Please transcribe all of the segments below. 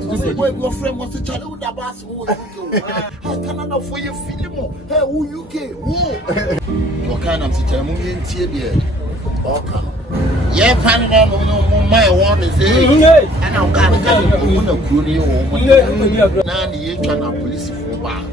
Your friend was a child who dabas who Canada for your film. Hey, who UK? Who? What kind of situation? Okay. Yeah, Canada, no, my one is and I'm going to go you. Now, you can police for bar.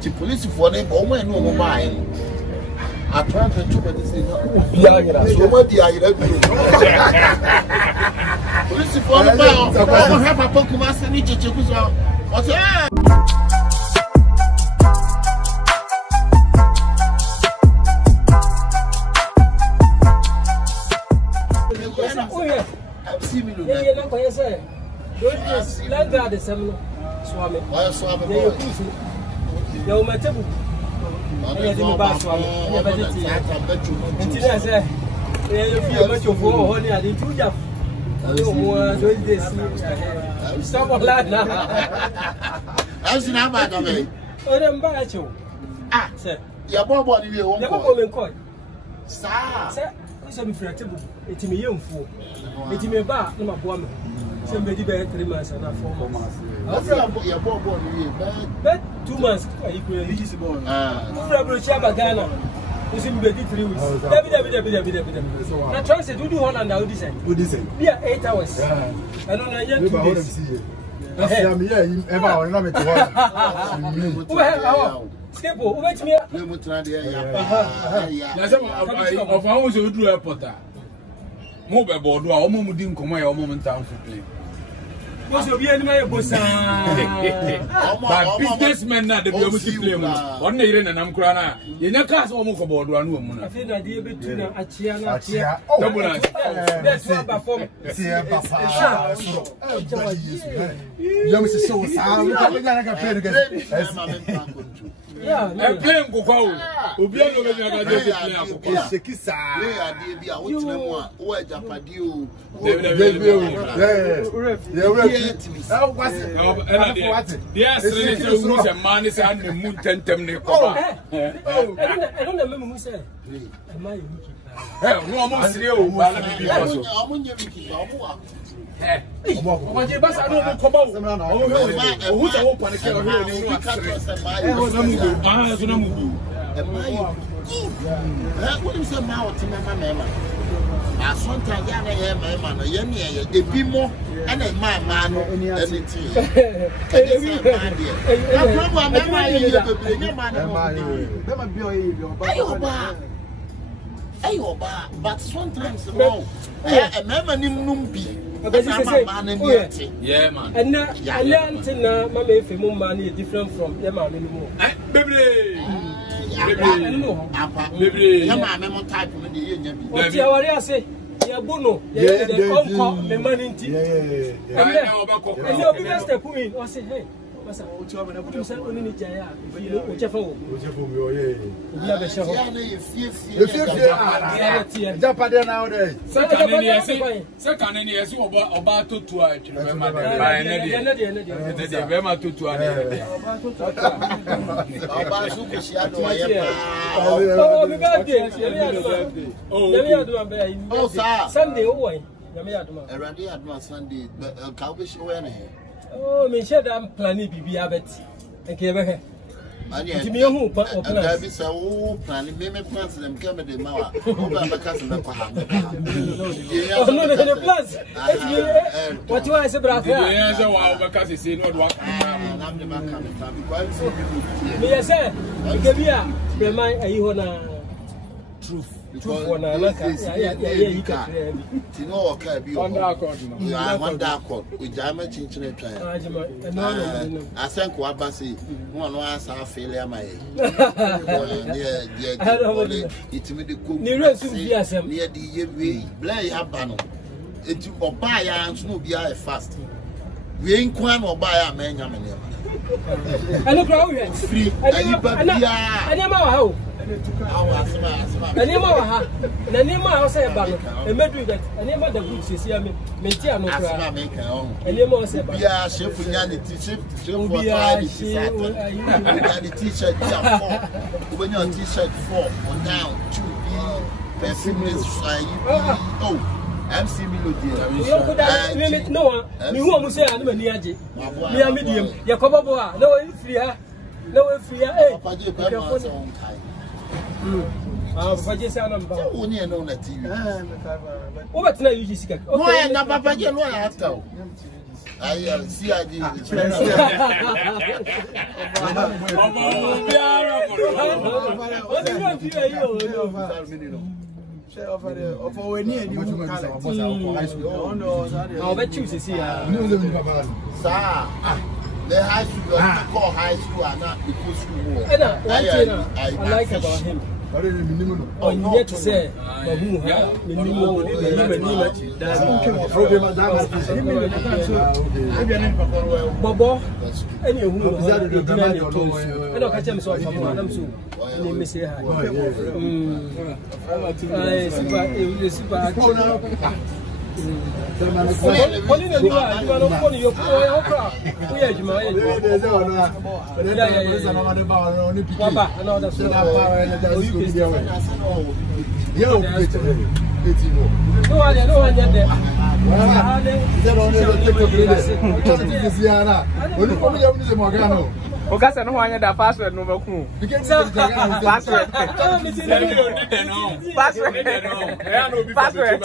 The police for them, but when no mobile. I tried to do this. So what the idea? Police for the bar. I don't have a kumasi ni Kyekyeku. What's that? Some flexible, it's me young fool. It's me back, no woman. Somebody better 3 months and 4 months. But 2 months, I could release the ball. Ghana. You seem to be 3 weeks. I transit to do Holland out this end. Yeah, 8 hours. I don't know yet. I'm here, ever, not to Skipper, wait me up. Of how was you do a potter? Mobile board, or moment didn't come away a moment down for play. Was your enemy bossa? But businessmen not the beauty play. 1 year and I'm crying. You never cast almost about 1 woman. I feel that the between a Chiana. That's what I form. Yeah, I'm playing Gokao. Ubiano, yes, man is and the moon tentem. I don't remember who said, am I no, almost you. What you best I don't come out. Who's a open what is a mouth to my mamma? As one time, I am my man, a bit more, and a man, anything. But sometimes, a man in Numbi. Yeah, man. And now, I learned to know my money different from your man anymore. Baby, what you are saying? Yeah, Bono, yeah, the money. And you'll be best to put in or say, hey. If oh, me said I'm planning to be a bit. Okay, okay. To me, who planning me plans them come at the mouth. What do I say, brother? Because you see, not what I'm the man coming. Yes, sir. The mind a truth. Truth one, I like it. You know, okay, be on dark with damage in I think what Bassy, one was our failure, my it made the cook near the Blay Abano. It or buy and snow be a fast. We ain't quite or buy a man. I look free. I never how. The name of the name I say about it, and maybe that the name of the books is here. Metiano, and you must say, yeah, chef, the t-shirt, when your t-shirt 4 or down 2 perfume. Oh, MC Melody. You could have limit no one. Me who am say I am niaje. Me am medium. Ya kobo boa. No free ha. No free ha. Eh. Papa je be ma so on kai. Papa je say am ba. Wo ni e no na TV. Wo betina you sika. No e na papa je no ya after. Ayi si aji. The high school, call high school, and not because school. I like about him. Oh, yet to say, Bobo, any who was out of the dinner, I don't catch him so I'm so miss here. Okasa no hwanya da password no baku. Password. Password.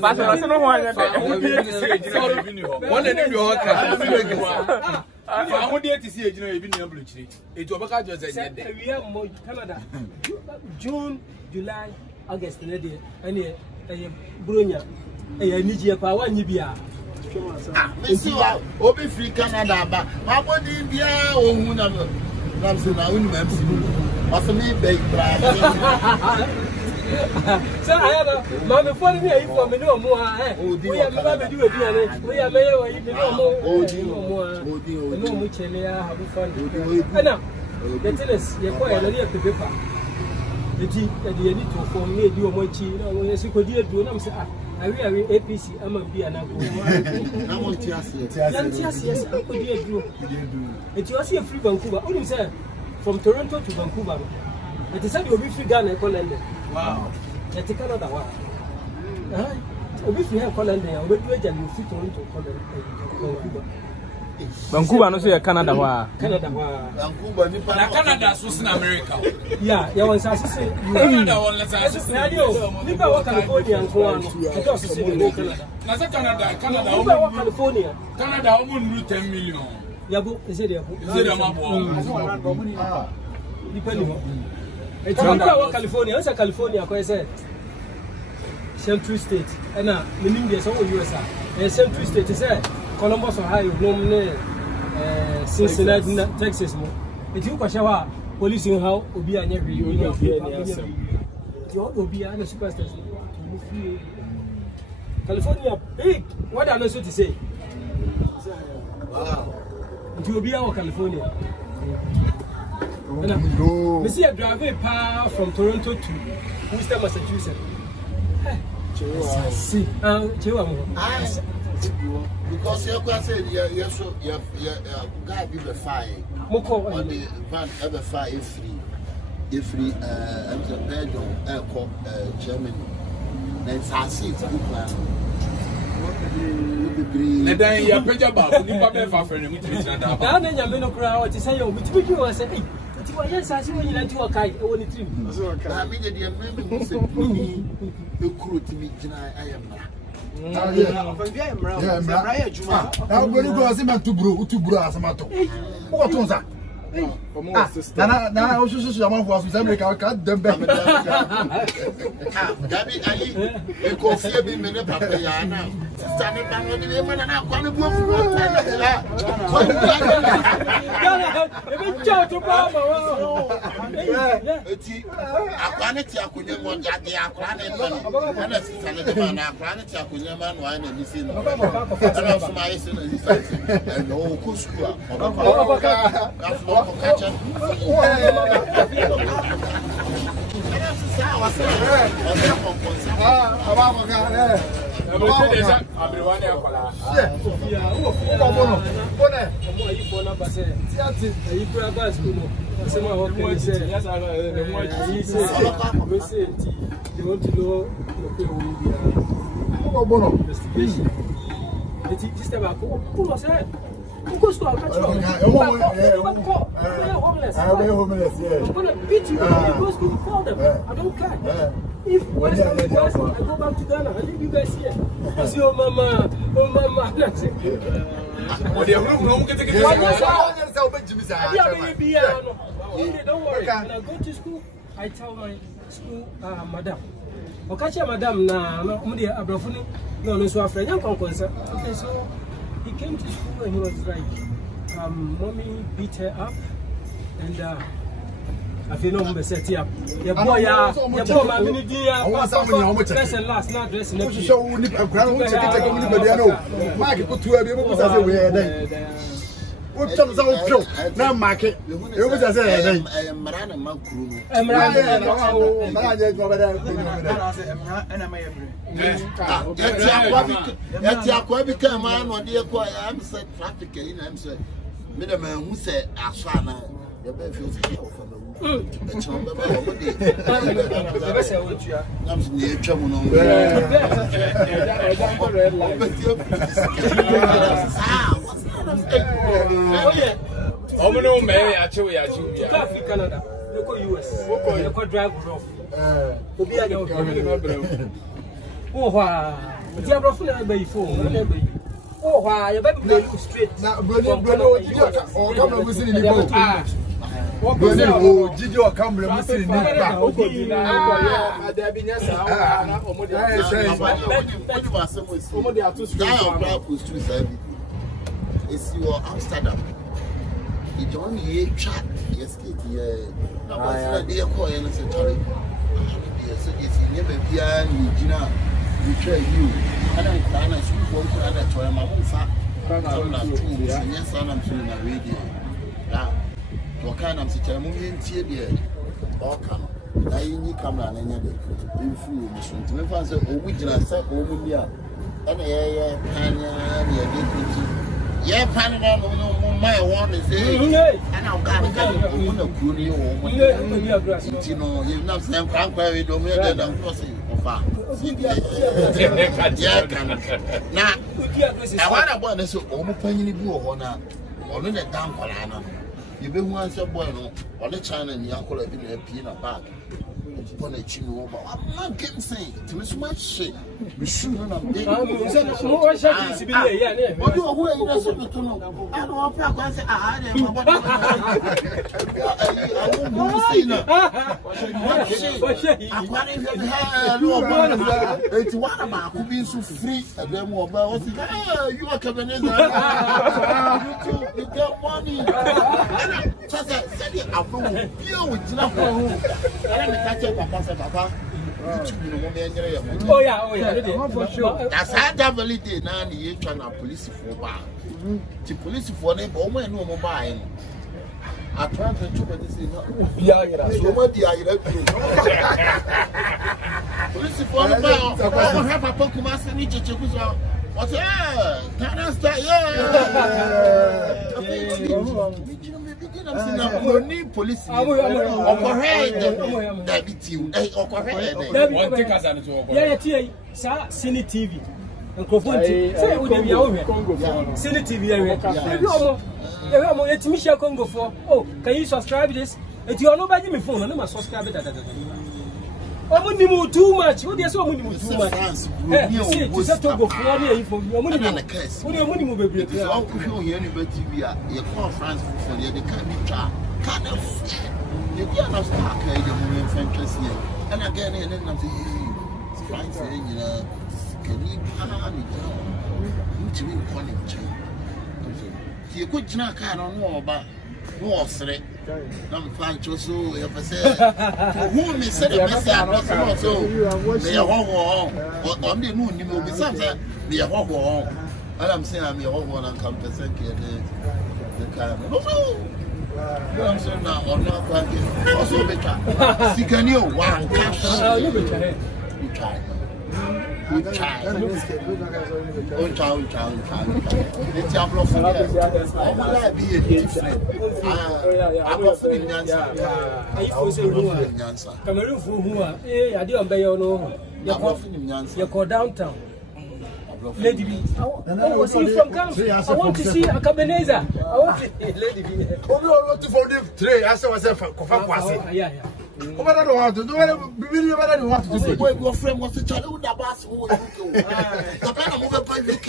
Password no hwanya da. One dey do hoka. Fa ho dey tisi ejina ebi ni ambulachiri. Etu obaka just say dey. We are Canada. June, July, August na dey. Ani bronya. Niji pa wanyi bia. Missy, Obi free Canada, but my body be a woman. I'm saying, I wouldn't have seen you. Me big bride. So I have a mamma for me for me no more. Oh, dear, we are do it. We are mayor, no much have fun. And now, the tennis, you're quite a little paper. The need to form me, do a mochi, as you could do, and say, I will APC, I'm a be an apple. Yes, I could do. It was a free Vancouver. Only said from Toronto to Vancouver. It is said you'll be free Ghana, Colenda. Wow. At the Canada. We'll be free Colenda, and we'll do it and you'll see Toronto, Vancouver. Vancouver no say Canada wa. Canada wa. Vancouver ni pa. Canada so in America. Yeah, you want to say Canada one let's say. You go California and go on. I just say go Canada. Na say Canada, Canada. You go California. Canada almost 10 million. Ya go, is it there? Is it mabo? Depending on. It's go California. What's California? Ko say Central State. Na meaning there so US. Central State is Columbus, Ohio, Cincinnati, Texas. If you question police in how Obi and every you will be a superstar. California big. What am I supposed to say? Wow. It will be our California. We see a driver power from Toronto to Worcester, Massachusetts. See, because you can say yes, you guy be the fire. Moko on the van ever fire free Belgium, Germany. Then Sassi to plan. Then you pay your back. You pay for friend. Now then you no crowd. To say you with you was say, hey, yes, I see when you like to okay. I want to. I mean the member who say you crew to me. I am. Now when you go as a man to brew as a matter. What was that? Now, I was just a man who was America. I can't them back. Gabby, I go see me in the Papayana. Standing back on the women and I'm going to go for investigation. The system I go, who was that? Who goes to our country? Homeless. I'm gonna beat you. You go to call them. I don't care. If when I go back to Ghana, I leave you guys here. Because your mama, that's it. Don't worry. When I go to school, I tell my school madam. Okay, madam, no, so afraid. Okay, so he came to school and he was like, mommy beat her up, and I feel no more set up. Your boy, my mini dear, dress and last, not dress in the show. Market put to a what comes out Joe? Now, market. It was as I am Marana Mcbrown. I'm said traffic in I'm said, Middleman who said, Ashana, your bed feels from the Canada. Local US. Local drive off. Oh, wow. Oh, wow. You're very straight. Now, Bruno, or come and visit in the boat. Did you come and visit in the it's your Amsterdam. It's only a chat. Yes, now, they are calling us a Charlie. Yes, it's never piano, you train you. And I can speak one to another to my own fact. I'm not true. Yes, I'm doing a radio. Now, what kind of situation? Or can I need camera and any other information to me? Fancy original set over here. And yeah, Panama, my one is there. And I'm going to open a good you know, you've not seen Frankway, don't make them crossing. Now, I want to this open you honor or in a damn banana. You've been once a boy on the China and Yanko have been a peanut bag. I'm not getting saying to Miss Much shit. We should not have been. What do you I don't want to say, I it's one of my who being so free and then more about you are coming in. You get money. Just said it, I'm going to deal with Papa. Oh yeah, for sure. That's how that validate now the China police for bar. The police for them, but when no mobile. I tried to do this. Yeah, so what the police for the bar. I have a kumasi ni Kyekyeku. What's that? Can I start? Yeah. Police. Cine TV. Cine TV. Congo for. Oh, can you subscribe this? If you are nobody me phone, I must subscribe it. Too much. What is so too much? You say to go for me for your money. What do you money move? You call France for the can't you can't start and again, and then I'm saying, France, you know, can you you could not know about what's it. I'm fine to so if I say, who may say the message, so may a home on the moon, you will be something, be a home. And I'm saying I'm your home and come to second the car. I'm saying now, or not, also better. See, can you one cash? You try. We try. Oh, child. The Diablo for that. Be a different. I'm not feeling the answer. Cameroon for who are, I didn't obey your no. You're called downtown. Lady B. Oh, was he from Ghana? I want to see a Cabernet. I want to Lady B. Oh, no, to forgive 3. I saw myself for yeah. Oh, I don't want to do it. I don't want to do it. Your friend was a child with a bass who is the kind of move by UK.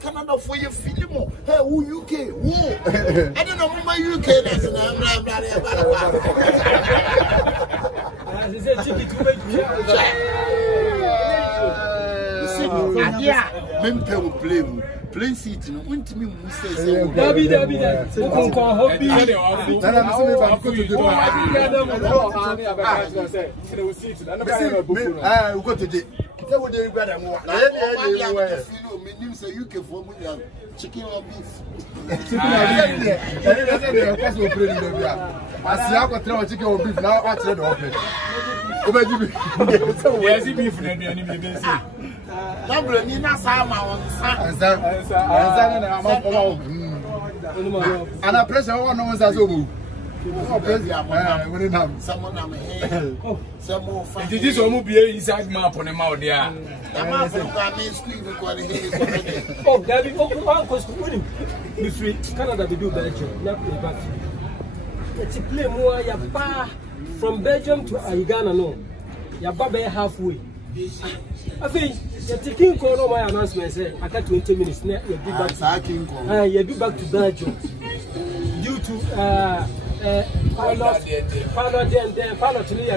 Canada for your film. Hey, who UK? Who? I don't know who my UK is. Yeah, Mempe will play. Plain seat, no one to me who says, Dabby, who call hobby. They would do better more. I say you can form chicken or beef. I see I got chicken or beef now. What's it open? Yes, beef and any number Nina Sama on and I press one knows as a someone I'm here. Some more fun. Did this almost be inside map on a mouth there? Oh, Daddy, oh, free Canada, we do Belgium, not in Belgium. It's a play more from Belgium to Ghana, no. Your baby halfway. I think you're taking call on my announcement. I got 20 minutes. You'll be back to Belgium due to pilot to me.